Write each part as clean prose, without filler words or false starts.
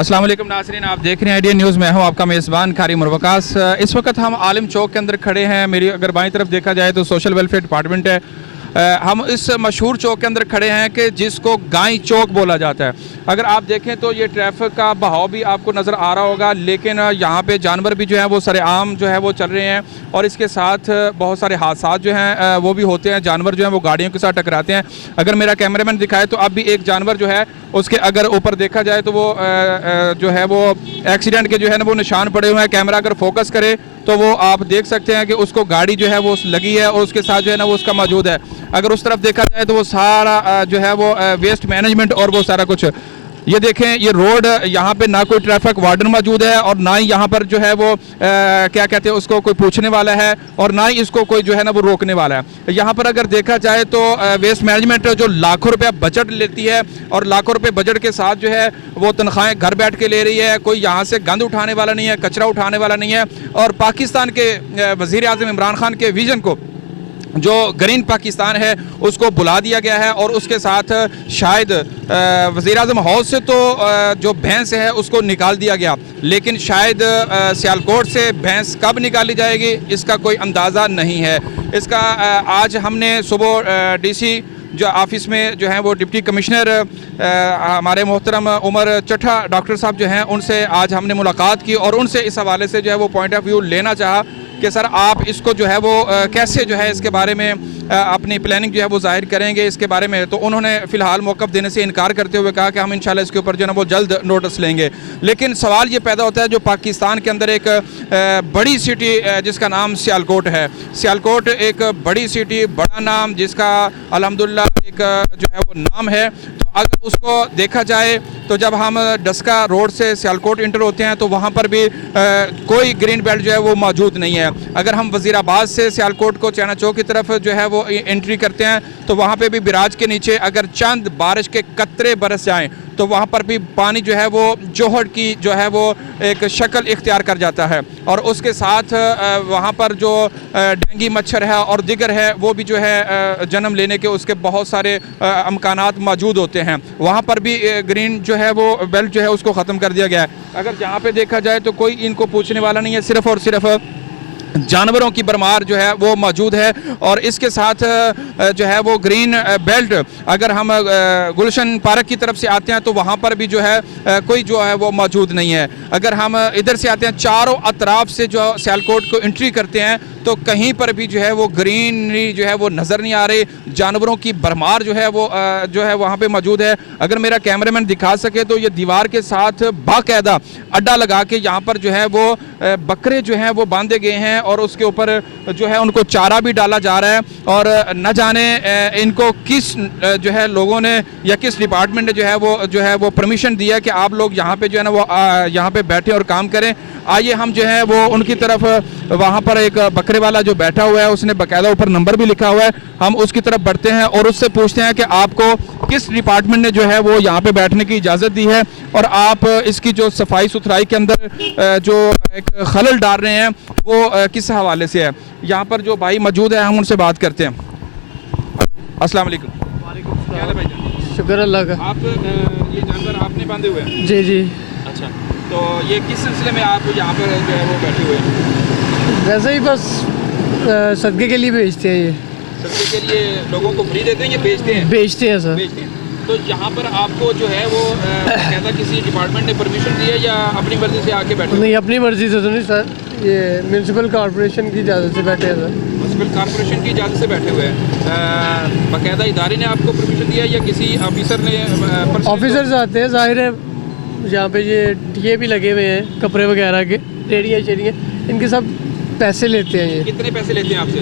अस्सलाम वालेकुम नाज़रीन, आप देख रहे हैं IDN न्यूज़। मैं हूं आपका मेज़बान कारी मुरवकास। इस वक्त हम आलिम चौक के अंदर खड़े हैं। मेरी अगर बाईं तरफ देखा जाए तो सोशल वेलफेयर डिपार्टमेंट है। हम इस मशहूर चौक के अंदर खड़े हैं कि जिसको गाय चौक बोला जाता है। अगर आप देखें तो ये ट्रैफिक का बहाव भी आपको नज़र आ रहा होगा, लेकिन यहाँ पे जानवर भी जो है वो सरेआम जो है वो चल रहे हैं और इसके साथ बहुत सारे हादसा जो हैं वो भी होते हैं। जानवर जो है वो गाड़ियों के साथ टकराते हैं। अगर मेरा कैमरामैन दिखाए तो अब भी एक जानवर जो है उसके अगर ऊपर देखा जाए तो वो जो है वो एक्सीडेंट के जो है ना वो निशान पड़े हुए हैं। कैमरा अगर फोकस करे तो वो आप देख सकते हैं कि उसको गाड़ी जो है वो लगी है और उसके साथ जो है ना वो उसका मौजूद है। अगर उस तरफ देखा जाए तो वो सारा जो है वो वेस्ट मैनेजमेंट और वो सारा कुछ। ये देखें, ये रोड, यहाँ पे ना कोई ट्रैफिक वार्डन मौजूद है और ना ही यहाँ पर जो है वो क्या कहते हैं उसको कोई पूछने वाला है और ना ही इसको कोई जो है ना वो रोकने वाला है। यहाँ पर अगर देखा जाए तो वेस्ट मैनेजमेंट जो लाखों रुपया बजट लेती है और लाखों रुपए बजट के साथ जो है वो तनख्वाहें घर बैठ के ले रही है। कोई यहाँ से गंद उठाने वाला नहीं है, कचरा उठाने वाला नहीं है। और पाकिस्तान के वज़ीर आज़म इमरान खान के विजन को, जो ग्रीन पाकिस्तान है, उसको बुला दिया गया है और उसके साथ शायद वज़ीर आज़म हाउस से तो जो भैंस है उसको निकाल दिया गया, लेकिन शायद सियालकोट से भैंस कब निकाली जाएगी इसका कोई अंदाज़ा नहीं है। इसका आज हमने सुबह DC जो ऑफिस में जो है वो डिप्टी कमिश्नर हमारे मोहतरम उमर चट्ठा डॉक्टर साहब जो हैं उनसे आज हमने मुलाकात की और उनसे इस हवाले से जो है वो पॉइंट ऑफ व्यू लेना चाहा कि सर आप इसको जो है वो कैसे जो है इसके बारे में अपनी प्लानिंग जो है वो जाहिर करेंगे इसके बारे में। तो उन्होंने फ़िलहाल मौक़िफ़ देने से इनकार करते हुए कहा कि हम इंशाल्लाह इसके ऊपर जो है ना वो जल्द नोटिस लेंगे। लेकिन सवाल ये पैदा होता है, जो पाकिस्तान के अंदर एक बड़ी सिटी जिसका नाम सियालकोट है, सियालकोट एक बड़ी सिटी, बड़ा नाम, जिसका अल्हम्दुलिल्लाह एक जो है वो नाम है। तो अगर उसको देखा जाए तो जब हम डस्का रोड से सियालकोट इंटर होते हैं तो वहाँ पर भी कोई ग्रीन बेल्ट जो है वो मौजूद नहीं है। अगर हम वज़ीराबाद से सियालकोट को चाइना चौक की तरफ जो है वो एंट्री करते हैं तो वहाँ पे भी बिराज के नीचे अगर चंद बारिश के कतरे बरस जाएं तो वहाँ पर भी पानी जो है वो जोहर की जो है वो एक शक्ल इख्तियार कर जाता है और उसके साथ वहाँ पर जो डेंगू मच्छर है और दिगर है वो भी जो है जन्म लेने के उसके बहुत सारे अमकानात मौजूद होते हैं। वहाँ पर भी ग्रीन जो है वो बेल्ट जो है उसको ख़त्म कर दिया गया है। अगर जहाँ पे देखा जाए तो कोई इनको पूछने वाला नहीं है, सिर्फ़ और सिर्फ जानवरों की भरमार जो है वो मौजूद है। और इसके साथ जो है वो ग्रीन बेल्ट, अगर हम गुलशन पार्क की तरफ से आते हैं तो वहाँ पर भी जो है कोई जो है वो मौजूद नहीं है। अगर हम इधर से आते हैं, चारों अतराफ से जो सियालकोट को एंट्री करते हैं तो कहीं पर भी जो है वो ग्रीनरी जो है वो नज़र नहीं आ रही। जानवरों की भरमार जो है वो वहाँ पे मौजूद है। अगर मेरा कैमरामैन दिखा सके तो ये दीवार के साथ बाकायदा अड्डा लगा के यहाँ पर जो है वो बकरे जो हैं वो बांधे गए हैं और उसके ऊपर जो है उनको चारा भी डाला जा रहा है। और न जाने इनको किस जो है लोगों ने या किस डिपार्टमेंट ने जो है वो परमिशन दिया कि आप लोग यहाँ पे जो है ना वो यहाँ पे बैठे और काम करें। आइए हम जो है वो उनकी तरफ, वहाँ पर एक बकरे वाला जो बैठा हुआ है उसने बाकायदा ऊपर नंबर भी लिखा हुआ है, हम उसकी तरफ बढ़ते हैं और उससे पूछते हैं कि आपको किस डिपार्टमेंट ने जो है वो यहाँ पे बैठने की इजाज़त दी है और आप इसकी जो सफाई सुथराई के अंदर जो एक खलल डाल रहे हैं वो किस हवाले से है। यहाँ पर जो भाई मौजूद है हम उनसे बात करते हैं। अस्सलाम वालेकुम। वालेकुम क्या हाल है भाईजान? शुक्र अल्लाह का। आप ये जानवर आपने बांधे हुए हैं? जी जी। अच्छा, तो ये किस सिलसिले में आप यहाँ पर जो है वो बैठे हुए हैं? वैसे ही बस सदके के लिए बेचते हैं। ये सब्जी के लिए लोगों को फ्री देते हैं, ये बेचते हैं? बेचते हैं सर। बेचते हैं। तो यहाँ पर आपको जो है वो कहता किसी डिपार्टमेंट ने परमिशन दी है या अपनी मर्जी से आके बैठे? नहीं, अपनी मर्जी से तो नहीं सर, ये म्यूनसिपल कॉरपोरेशन की इजाज़त से बैठे हैं सर। म्यूनसिपल कॉरपोरेशन की इजाज़त से बैठे हुए हैं। बाकायदा इदारे ने आपको परमिशन दिया या किसी ऑफिसर ने? ऑफिसर्स आते हैं, जाहिर है यहाँ पे ये भी लगे हुए हैं कपड़े वगैरह के, रेडियाँ शेडियाँ, इनके सब पैसे लेते हैं। ये कितने पैसे लेते हैं आपसे?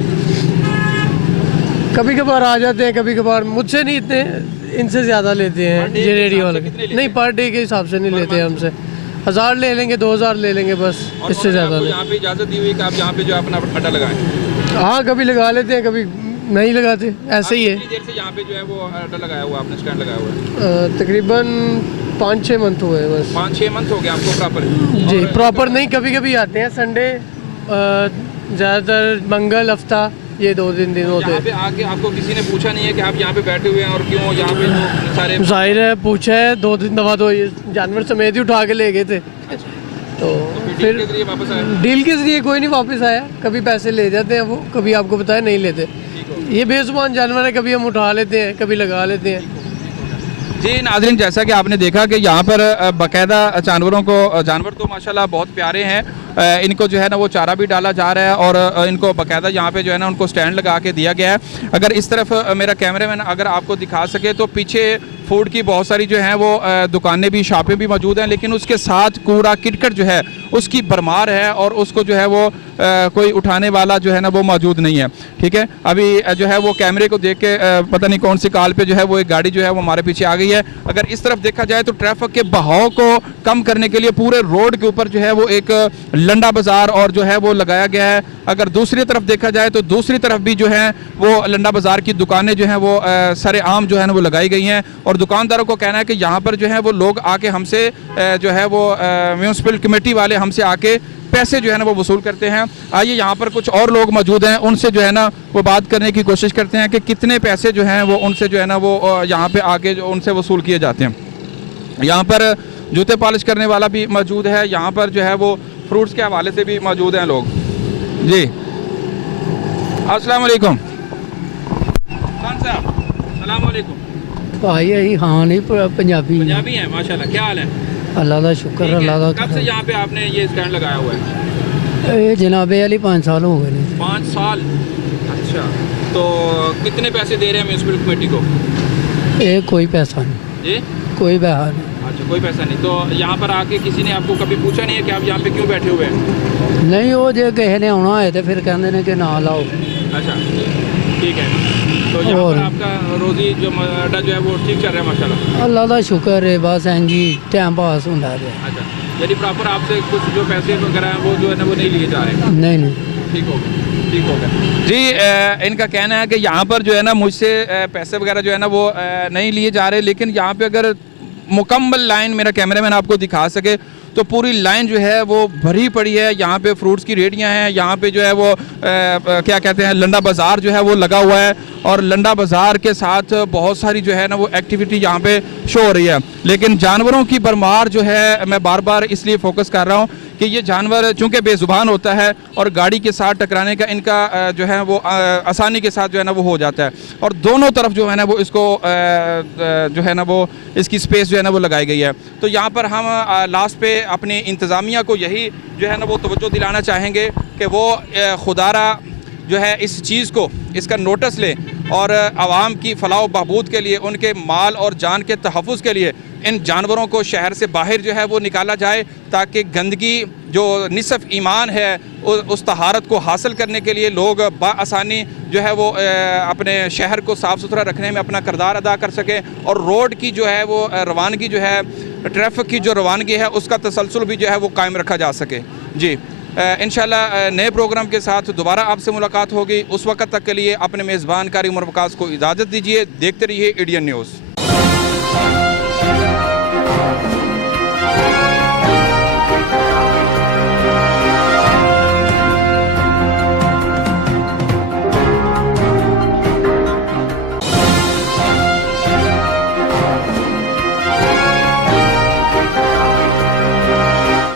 कभी कभार आ जाते हैं, कभी कभार, मुझसे नहीं, इतने इनसे ज़्यादा लेते हैं ये रेडियो वाले। नहीं, पर डे के हिसाब से नहीं लेते हैं हमसे। 1000 ले लेंगे, 2000 ले लेंगे बस, इससे ज़्यादा नहीं। यहाँ पे इजाज़त दी हुई कि आप यहाँ पे जो अपना अड्डा लगाएं? हाँ, कभी लगा लेते हैं, कभी नहीं लगाते, ऐसे ही है। कितनी देर से यहाँ पे जो है वो अड्डा लगाया हुआ आपने, स्टैंड लगाया हुआ है? तकरीबन 5-6 मंथ हुए हैं बस। 5-6 मंथ हो गया आपको प्रॉपर? जी, प्रॉपर नहीं, कभी कभी आते हैं संडे, ज़्यादातर मंगल हफ्ता ये 2-3 दिन होते यहाँ पे आके आपको किसी ने पूछा नहीं है कि आप यहाँ पे बैठे हुए हैं और क्यों यहाँ पे जो सारे जाहिर है पूछा है 2-3 दफ़ा तो ये जानवर समेत ही उठा के ले गए थे। तो डील के जरिए वापस आए? डील के जरिए कोई नहीं वापस आया, कभी पैसे ले जाते हैं वो, कभी आपको बताया नहीं लेते। ये बेजुबान जानवर है, कभी हम उठा लेते हैं, कभी लगा लेते हैं। जी नाज़रीन, जैसा कि आपने देखा कि यहाँ पर बाकायदा जानवर तो माशाल्लाह बहुत प्यारे हैं। इनको जो है ना वो चारा भी डाला जा रहा है और इनको बाकायदा यहाँ पे जो है ना उनको स्टैंड लगा के दिया गया है। अगर इस तरफ मेरा कैमरामैन अगर आपको दिखा सके तो पीछे फूड की बहुत सारी जो हैं वो दुकानें भी, शॉपें भी मौजूद हैं, लेकिन उसके साथ कूड़ा किटकट जो है उसकी भरमार है और उसको जो है वो कोई उठाने वाला जो है ना वो मौजूद नहीं है। ठीक है, अभी जो है वो कैमरे को देख के पता नहीं कौन सी कॉल पे जो है वो एक गाड़ी जो है वो हमारे पीछे आ गई है। अगर इस तरफ देखा जाए तो ट्रैफिक के बहाव को कम करने के लिए पूरे रोड के ऊपर जो है वो एक लंडा बाज़ार और जो है वो लगाया गया है। अगर दूसरी तरफ देखा जाए तो दूसरी तरफ भी जो है वो लंडा बाज़ार की दुकानें जो हैं वो सरेआम जो है ना वो लगाई गई हैं और दुकानदारों को कहना है कि यहाँ पर जो है वो लोग आके हमसे जो है वो म्यूनसिपल कमेटी वाले हमसे आके पैसे जो है ना वो वसूल करते हैं। आइए यहाँ पर कुछ और लोग मौजूद हैं, उनसे जो है ना वो बात करने की कोशिश करते हैं कि कितने पैसे जो हैं वो उनसे जो है ना वो यहाँ पे आके जो उनसे वसूल किए जाते हैं। यहाँ पर जूते पॉलिश करने वाला भी मौजूद है, यहाँ पर जो है वो फ्रूट्स के हवाले से भी मौजूद हैं लोग। जी अस्सलाम वालेकुम। खान साहब अस्सलाम वालेकुम। भाई यही हाँ नहीं पंजाबी पंजाबी हैं माशाल्लाह, क्या हाल है? अल्लाह का शुक्र, अल्लाह का। कब से यहाँ पे आपने ये स्टैंड लगाया हुआ है? ये जनाबे वाली 5 साल हो गए। 5 साल? अच्छा, तो कितने पैसे दे रहे हैं म्यूनसिपल कमेटी को? ये कोई पैसा नहीं जी, कोई पैसा नहीं। अच्छा, कोई पैसा नहीं। तो यहाँ पर आके किसी ने आपको कभी पूछा नहीं है कि आप यहाँ पे क्यों बैठे हुए हैं? नहीं, वो जो किसी ने आना है तो फिर कहते हैं कि ना लाओ। अच्छा ठीक है, तो यहाँ पर आपका रोजी जो अड्डा जो है वो ठीक चल रहा है माशाल्लाह? अल्लाह का शुक्र है, बस जी टाइम पास होता है। अच्छा, यानी प्रॉपर आपसे कुछ जो पैसे वगैरह हैं वो जो है ना वो नहीं लिए जा रहे? नहीं, ठीक हो गया, ठीक हो गया। जी इनका कहना है कि यहाँ पर जो है ना मुझसे पैसे वगैरह जो है ना वो नहीं लिए जा रहे, लेकिन यहाँ पे अगर मुकम्मल लाइन मेरा कैमरामैन आपको दिखा सके तो पूरी लाइन जो है वो भरी पड़ी है। यहाँ पे फ्रूट्स की रेडियाँ हैं, यहाँ पे जो है वो क्या कहते हैं लंडा बाज़ार जो है वो लगा हुआ है और लंडा बाज़ार के साथ बहुत सारी जो है ना वो एक्टिविटी यहाँ पे शो हो रही है। लेकिन जानवरों की भरमार जो है, मैं बार बार इसलिए फोकस कर रहा हूँ कि ये जानवर चूँकि बेज़ुबान होता है और गाड़ी के साथ टकराने का इनका जो है वो आसानी के साथ जो है ना वो हो जाता है और दोनों तरफ जो है ना वो इसको जो है ना वो इसकी स्पेस जो है ना वो लगाई गई है। तो यहाँ पर हम लास्ट पे अपनी इंतज़ामिया को यही जो है ना वो तवज्जो दिलाना चाहेंगे कि वो खुदारा जो है इस चीज़ को, इसका नोटिस लें और आवाम की फलाह व बहबूद के लिए, उनके माल और जान के तहफ़्फ़ुज़ के लिए इन जानवरों को शहर से बाहर जो है वो निकाला जाए ताकि गंदगी जो निसफ़ ईमान है उस तहारत को हासिल करने के लिए लोग बआसानी जो है वो अपने शहर को साफ़ सुथरा रखने में अपना किरदार अदा कर सकें और रोड की जो है वो रवानगी जो है, ट्रैफिक की जो रवानगी है उसका तसलसल भी जो है वो कायम रखा जा सके। जी इंशाल्लाह नए प्रोग्राम के साथ दोबारा आपसे मुलाकात होगी। उस वक्त तक के लिए अपने मेज़बान कारी उमर वकास को इजाज़त दीजिए। देखते रहिए ADN न्यूज़।